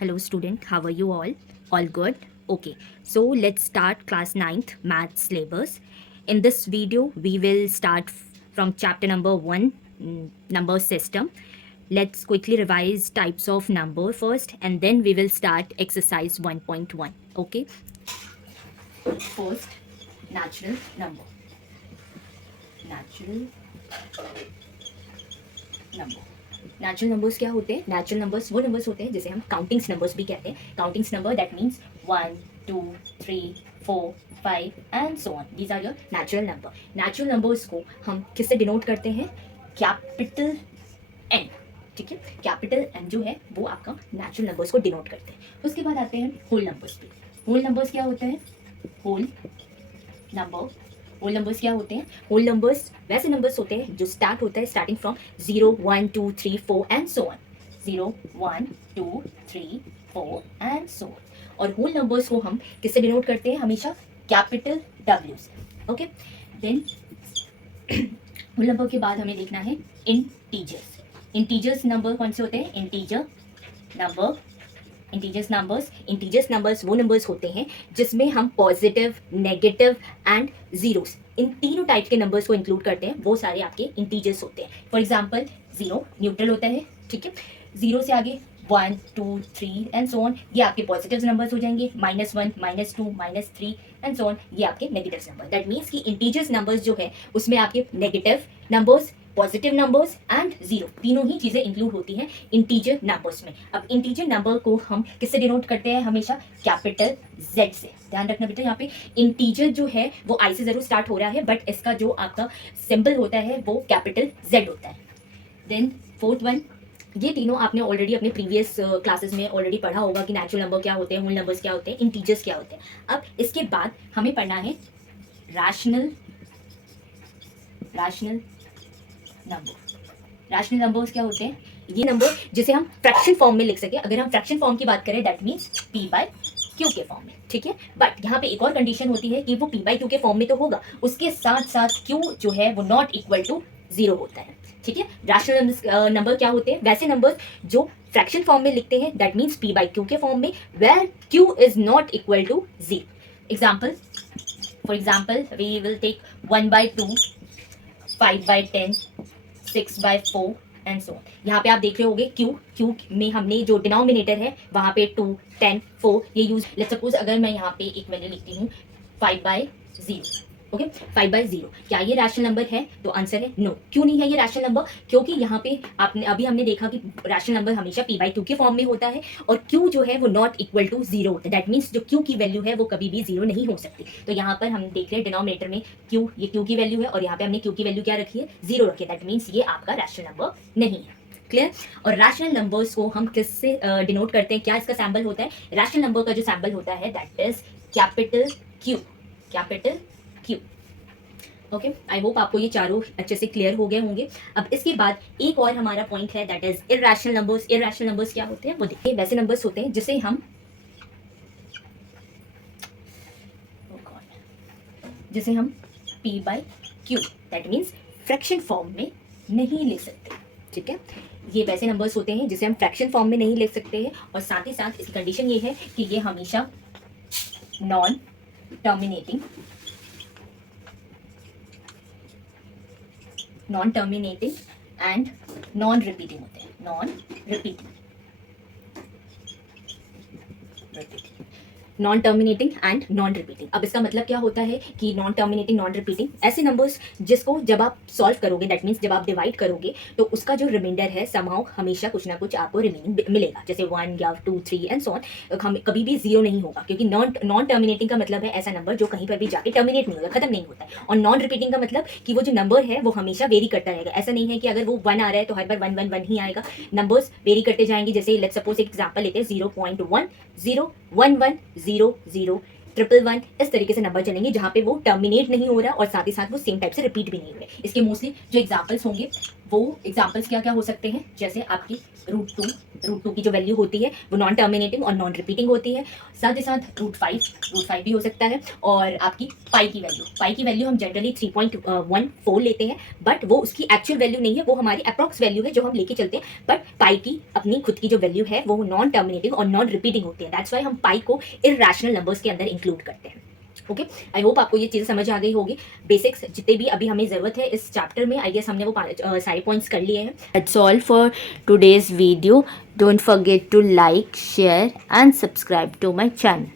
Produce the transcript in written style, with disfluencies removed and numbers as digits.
Hello student, how are you all? All good? Okay, so let's start class 9th math syllabus. In this video, we will start from chapter number 1, number system. Let's quickly revise types of number first and then we will start exercise 1.1. Okay, first natural number. Natural number. Natural numbers क्या होते हैं? Natural numbers वो numbers होते हैं जिसे हम countings numbers भी कहते हैं. Countings number that means 1 2 3 4 5 and so on. These are your natural number. Natural numbers को हम किससे डिनोट करते हैं? Capital N. ठीक है, कैपिटल एन जो है वो आपका नेचुरल नंबर्स को डिनोट करते हैं. उसके बाद आते हैं होल नंबर्स पे. होल नंबर्स क्या होते हैं? Whole number. होल नंबर्स क्या होते हैं? होल नंबर्स वैसे नंबर्स होते हैं जो स्टार्ट होता है starting from 0 1 2 3 4 and so on. 0 1 2 3 4 and so on. और होल नंबर्स को हम किससे डिनोट करते हैं? हमेशा कैपिटल डब्ल्यू से. ओके, देन होल नंबर के बाद हमें देखना है इंटीजर्स. इंटीजर्स नंबर कौन से होते हैं? Integer number. इंटीजर्स नंबर्स वो नंबर्स होते हैं जिसमें हम पॉजिटिव, नेगेटिव एंड जीरोस इन तीनों टाइप के नंबर्स को इंक्लूड करते हैं. वो सारे आपके इंटीजर्स होते हैं. फॉर एग्जांपल 0 न्यूट्रल होता है. ठीक है, 0 से आगे 1 2 3 एंड सो ऑन ये आपके पॉजिटिव नंबर्स हो जाएंगे. -1 -2 -3 एंड सो ऑन ये आपके नेगेटिव नंबर. दैट मीन्स कि इंटीजर्स नंबर्स जो है उसमें आपके negative numbers, positive numbers and zero तीनों ही चीज़ें इंक्लूड होती हैं इंटीजर नंबर्स में. अब इंटीजर नंबर को हम किससे डिनोट करते हैं? हमेशा कैपिटल जेड से. ध्यान रखना बेटा, यहाँ पे इंटीजर जो है वो आई से जरूर स्टार्ट हो रहा है बट इसका जो आपका सिंबल होता है वो कैपिटल जेड होता है. देन फोर्थ वन, ये तीनों आपने ऑलरेडी अपने प्रीवियस क्लासेस में ऑलरेडी पढ़ा होगा कि नेचुरल नंबर क्या होते हैं, होल नंबर्स क्या होते हैं, इंटीजर्स क्या होते हैं. अब इसके बाद हमें पढ़ना है रैशनल नंबर. रैशनल नंबर्स क्या होते हैं? ये नंबर जिसे हम फ्रैक्शन फॉर्म में लिख सके. अगर हम फ्रैक्शन फॉर्म की बात करें दैट मीन्स p/q के फॉर्म में. ठीक है, बट यहाँ पे एक और कंडीशन होती है कि वो p/q के फॉर्म में तो होगा, उसके साथ साथ q जो है वो नॉट इक्वल टू 0 होता है. ठीक है, रैशनल नंबर क्या होते हैं? वैसे नंबर जो फ्रैक्शन फॉर्म में लिखते हैं दैट मीन्स p/q के फॉर्म में where q is not equal to 0. Example, for example we will take 1/2 5/10 6/4 and so. यहाँ पे आप देख रहे होगे क्यू में हमने जो डिनोमिनेटर है वहाँ पे 2 10 4 ये यूज. लेट्स सपोज अगर मैं यहाँ पे एक वैल्यू लिखती हूँ 5/0. ओके, 5/0 क्या ये रैशनल नंबर है? तो आंसर है नो. क्यों नहीं है ये रैशनल नंबर? क्योंकि यहाँ पे आपने अभी हमने देखा कि रैशनल नंबर हमेशा p/q के फॉर्म में होता है और q जो है वो नॉट इक्वल टू 0 होता है. दैट मीन्स जो q की वैल्यू है वो कभी भी 0 नहीं हो सकती. तो यहाँ पर हम देख रहे हैं डिनोमिनेटर में q, ये q की वैल्यू है और यहाँ पे हमने q की वैल्यू क्या रखी है? 0 रखी है. दैट मीन्स ये आपका रैशनल नंबर नहीं है. क्लियर? और रैशनल नंबर्स को हम किससे डिनोट करते हैं? क्या इसका सैम्बल होता है? रैशनल नंबर का जो सैम्बल होता है that is capital Q. Capital Q. Okay, I hope आपको ये चारों अच्छे से क्लियर हो गए होंगे. अब इसके बाद एक और हमारा पॉइंट है that is irrational numbers. Irrational numbers क्या होते हैं वो देखिए. वैसे नंबर्स होते हैं जिसे हम p/q that means fraction form में नहीं ले सकते. ठीक है, ये वैसे नंबर्स होते हैं जिसे हम फ्रैक्शन फॉर्म में नहीं ले सकते हैं और साथ ही साथ इसकी कंडीशन ये है कि ये हमेशा non terminating and non repeating होते हैं. Non terminating and non repeating. अब इसका मतलब क्या होता है कि नॉन टर्मिनेटिंग, नॉन रिपीटिंग ऐसे नंबर्स जिसको जब आप सॉल्व करोगे दैट मीन्स जब आप डिवाइड करोगे तो उसका जो रिमाइंडर है समहाउ हमेशा कुछ ना कुछ आपको रिमेनिंग मिलेगा. जैसे 1 या 2 3 एंड सो ऑन. कभी भी 0 नहीं होगा क्योंकि नॉन टर्मिनेटिंग का मतलब है ऐसा नंबर जो कहीं पर भी जाके टर्मिनेट नहीं होगा, खत्म नहीं होता है. और नॉन रिपीटिंग का मतलब कि वो जो नंबर है वो हमेशा वेरी करता रहेगा. ऐसा नहीं है कि अगर वो 1 आ रहा है तो हर बार 1 1 1 ही आएगा. नंबर्स वेरी करते जाएंगे. जैसे लेट्स सपोज एक एग्जांपल लेते हैं 0.1 0 1 1 0 0 1 1 इस तरीके से नंबर चलेंगे जहाँ पे वो टर्मिनेट नहीं हो रहा और साथ ही साथ वो सेम टाइप से रिपीट भी नहीं हो रहे. इसके मोस्टली जो एग्जांपल्स होंगे वो एग्जाम्पल्स क्या क्या हो सकते हैं, जैसे आपकी रूट टू की जो वैल्यू होती है वो नॉन टर्मिनेटिंग और नॉन रिपीटिंग होती है। साथ ही साथ रूट फाइव भी हो सकता है। और आपकी पाई की वैल्यू हम जनरली 3.14 लेते हैं, बट वो उसकी एक्चुअल वैल्यू नहीं है, वो हमारी अप्रॉक्स वैल्यू है जो हम लेके चलते हैं। बट पाई की अपनी खुद की जो वैल्यू है वो नॉन टर्मिनेटिंग और नॉन रिपीटिंग होती है। दैट्स वाई हम पाई को इर्रेशनल नंबर्स के अंदर इंक्लूड करते हैं। ओके, आई होप आपको ये चीज़ समझ आ गई होगी। बेसिक्स जितने भी अभी हमें ज़रूरत है इस चैप्टर में, आई गेस हमने वो सारे पॉइंट्स कर लिए हैं। That's all for today's video. Don't forget to like, share and subscribe to my channel.